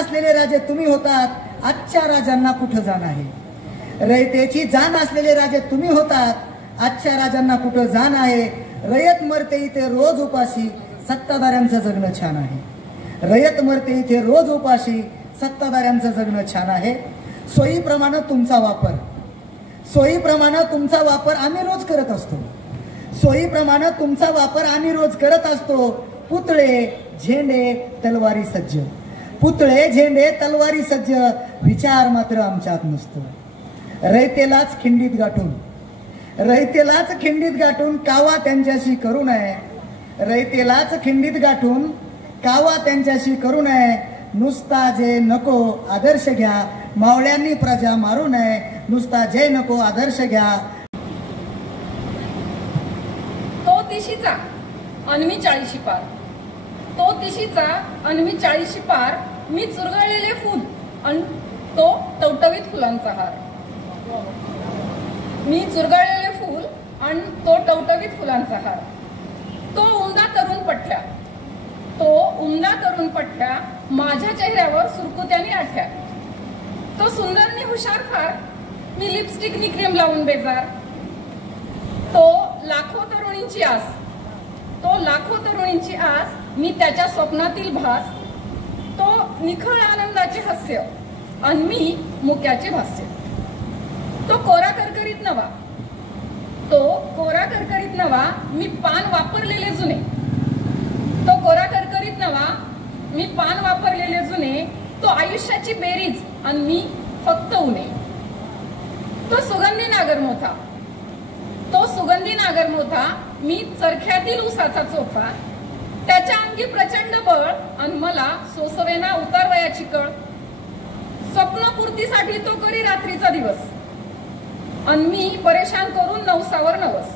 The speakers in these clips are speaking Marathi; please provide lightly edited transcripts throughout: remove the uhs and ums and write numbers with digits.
असलेले राजे तुम्ही होतात, आजच्या राजांना कुठं जाण आहे. रयतेची जाण असलेले राजे तुम्ही होतात, आजच्या राजांना कुठं जाण आहे. रयत मरते इथे रोज उपाशी, सत्ताधाऱ्यांचं जगणं छान आहे. रयत मरते इथे रोज उपाशी, सत्ताधाऱ्यांचं जगणं छान आहे. सोयीप्रमाणे तुमचा वापर, सोयीप्रमाणे तुमचा वापर आम्ही रोज करत असतो. सोयीप्रमाणे तुमचा वापर आम्ही रोज करत असतो. पुतळे झेंडे तलवारी सज्ज, पुतळे झेंडे तलवारी सज्ज, विचार मात्र आमच्यात नसतो. रयतेलाच खिंडीत गाठून, रयतेलाच खिंडीत गाठून कावा त्यांच्याशी करू नये. रयतेलाच खिंडीत गाठून कावा त्यांच्याशी करू नये. नुसता जे नको आदर्श घ्या, मावळ्यांनी प्रजा मारू नये. नुसता जे नको आदर्श घ्या. तो तिशीचा अनमी 40 पार, तो तिशीचा अनमी 40 पार, मी चुरगळलेले फूल अन तो टवटवीत फुलांचा हार. मी चुरगळलेले फूल आणि तो टवटवीत फुलांचा हार. तो उमदा तरुण पठ्ठ्या, तो उमदा तरुण पठ्ठ्या, माझ्या चेहऱ्यावर सुरकुत्याने आठ्या. तो सुंदरनी हुशार फार, मी लिपस्टिकनी क्रीम लावून बेजार. तो लाखो तरुणींची आस, तो लाखो तरुणींची आस, मी त्याच्या स्वप्नातील भास. तो निखळ आनंदाचे हास्य आणि मी मुक्याचे भास्य. तो कोरा करकरीत नवा, तो कोरा करकरीत नवा, मी पान वापरलेले जुने. तो कोरा करकरीत नवा, मी पान वापरलेले जुने. तो आयुष्याची बेरीज आणि मी फक्त उणे. तो सुगंधी नागरमोथा, तो सुगंधी नागरमोथा, मी चरख्यातील उसाचा चोथा. त्याच्या अंगी प्रचंड बळ आणि मला सोसवेना उतारवयाची कळ. स्वप्नपूर्तीसाठी तो करी रात्रीचा दिवस आणि मी परेशान करून नवसावर नवस.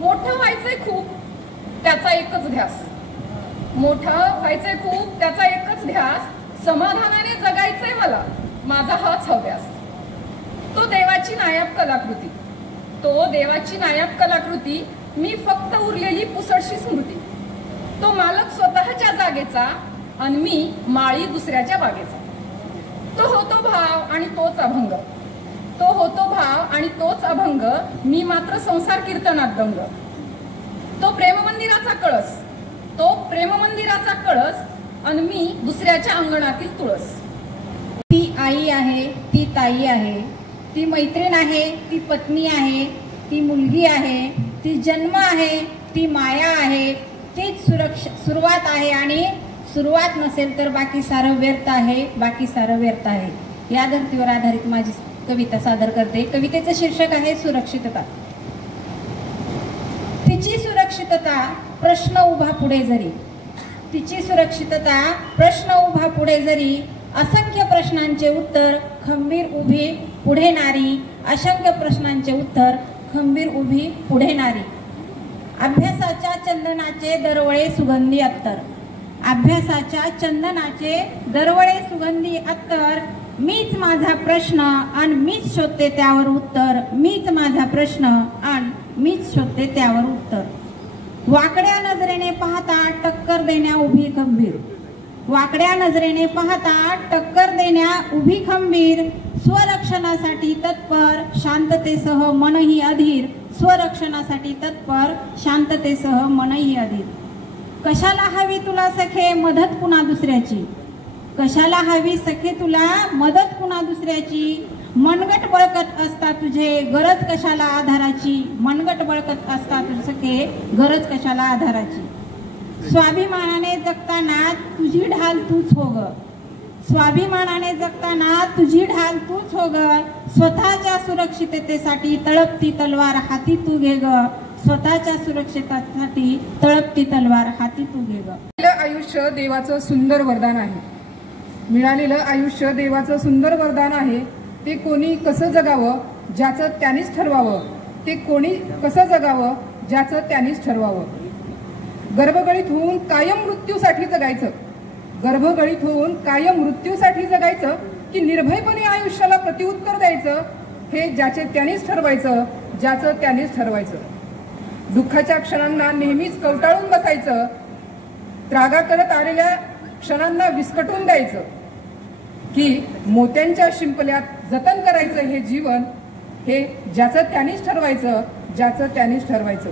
मोठं व्हायचंय खूप, त्याचा एकच ध्यास. मोठं व्हायचंय खूप, त्याचा एकच ध्यास. समाधानाने जगायचंय मला, माझा हाच हव्यास. तो देवाची नायब कलाकृती, तो देवाची नायब कलाकृती, मी फक्त उरलेली पुसटशी स्मृती. तो मालक स्वतःच्या जागेचा आणि मी माळी दुसऱ्याच्या बागेचा. तो होतो भाव आणि तोच अभंग, तो होतो भाव आणि तोच अभंग, मी मात्र संसार कीर्तनात दंग. तो प्रेममंदिराचा कळस, तो प्रेममंदिराचा कळस आणि मी दुसऱ्याच्या अंगणातील तुळस. ती आई आहे, ती ताई आहे, ती मैत्रीण आहे, ती पत्नी आहे, ती मुलगी आहे, ती जन्म आहे, ती माया आहे, तीच सुरुवात आहे आणि सुरुवात नसेल तर बाकी सारं व्यर्थ आहे, बाकी सारं व्यर्थ आहे. या धर्तीवर आधारित माझी कविता सादर करते. कवितेचं शीर्षक आहे सुरक्षितता. तिची सुरक्षितता प्रश्न उभा पुढे जरी, तिची सुरक्षितता प्रश्न उभा पुढे जरी, असंख्य प्रश्नांचे उत्तर खंबीर उभी पुढे नारी. असंख्य प्रश्नांचे उत्तर खंबीर उभी पुढे नारी. अभ्यासाच्या चंदनाचे दरवळे सुगंधी अत्तर, अभ्यासाच्या चंदनाचे दरवळे सुगंधी अत्तर. मीच माझा प्रश्न आणि मीच शोधते त्यावर उत्तर, मीच माझा प्रश्न आणि मीच शोधते त्यावर उत्तर. वाकड्या नजरेने पाहता टक्कर देण्या उभी खंबीर, वाकड्या नजरेने पाहता टक्कर देण्या उभी खंबीर. स्वरक्षणासाठी तत्पर शांततेसह मनही अधीर, स्वरक्षणासाठी तत्पर शांततेसह मनही अधीर. कशाला हवी तुला सखे मदत पुन्हा दुसऱ्याची, कशाला हवी सखे तुला मदत पुन्हा दुसऱ्याची. मनगट बळकत असता तुझे गरज कशाला आधाराची, मनगट बळकत असता तुझे सखे गरज कशाला आधाराची. स्वाभिमानाने जगताना तुझी ढाल तूच हो ग, स्वाभिमानाने जगताना तुझी ढाल तूच हो ग. स्वतःच्या सुरक्षिततेसाठी तळपती तलवार हाती तू घे ग, स्वतःच्या सुरक्षिततेसाठी तळपती तलवार हाती तू घे ग. आयुष्य देवाचं सुंदर वरदान आहे, मिळालेलं आयुष्य देवाचं सुंदर वरदान आहे. ते कोणी कसं जगावं ज्याचं त्यानेच ठरवावं, ते कोणी कसं जगावं ज्याचं त्यानेच ठरवावं. गर्भगळीत होऊन कायम मृत्यूसाठी जगायचं, गर्भगळीत होऊन कायम मृत्यूसाठी जगायचं की निर्भयपणे आयुष्याला प्रत्युत्तर द्यायचं, हे ज्याचे त्यानेच ठरवायचं, ज्याचं त्यानेच ठरवायचं. दुःखाच्या क्षणांना नेहमीच कवटाळून बसायचं, त्रागा करत आलेल्या क्षणांना विस्कटून द्यायचं. की मोत्यांच्या शिंपल्यात जतन करायचं हे जीवन, हे ज्याचं त्यानीच ठरवायचं, ज्याचं त्यानीच ठरवायचं.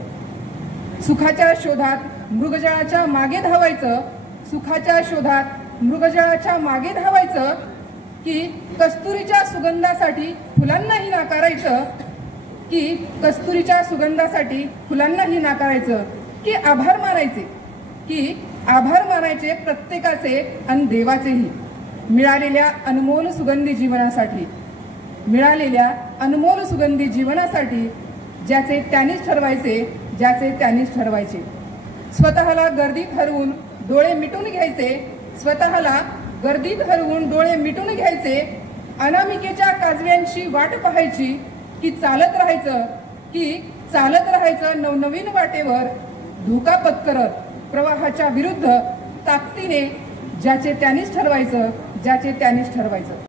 सुखाच्या शोधात मृगजळाच्या मागे धावायचं, सुखाच्या शोधात मृगजळाच्या मागे धावायचं, की कस्तुरीच्या सुगंधासाठी फुलांनाही नाकारायचं, की कस्तुरीच्या सुगंधासाठी फुलांनाही नाकारायचं, की आभार मानायचे, की आभार मानायचे प्रत्येकाचे आणि देवाचेही, मिळालेल्या अनमोल सुगंधी जीवनासाठी, मिळालेल्या अनमोल सुगंधी जीवनासाठी ज्याचे त्यानीच ठरवायचे, ज्याचे त्यानीच ठरवायचे. स्वतःला गर्दीत हरवून डोळे मिटून घ्यायचे, स्वतःला गर्दीत हरवून डोळे मिटून घ्यायचे, अनामिकेच्या काजव्यांची वाट पाहायची, की चालत राहायचं, की चालत राहायचं नवनवीन वाटेवर, धोका पत्करत प्रवाहाच्या विरुद्ध ताकदीने, ज्याचे त्यानीच ठरवायचं, ज्याचे त्यानीच ठरवायचं.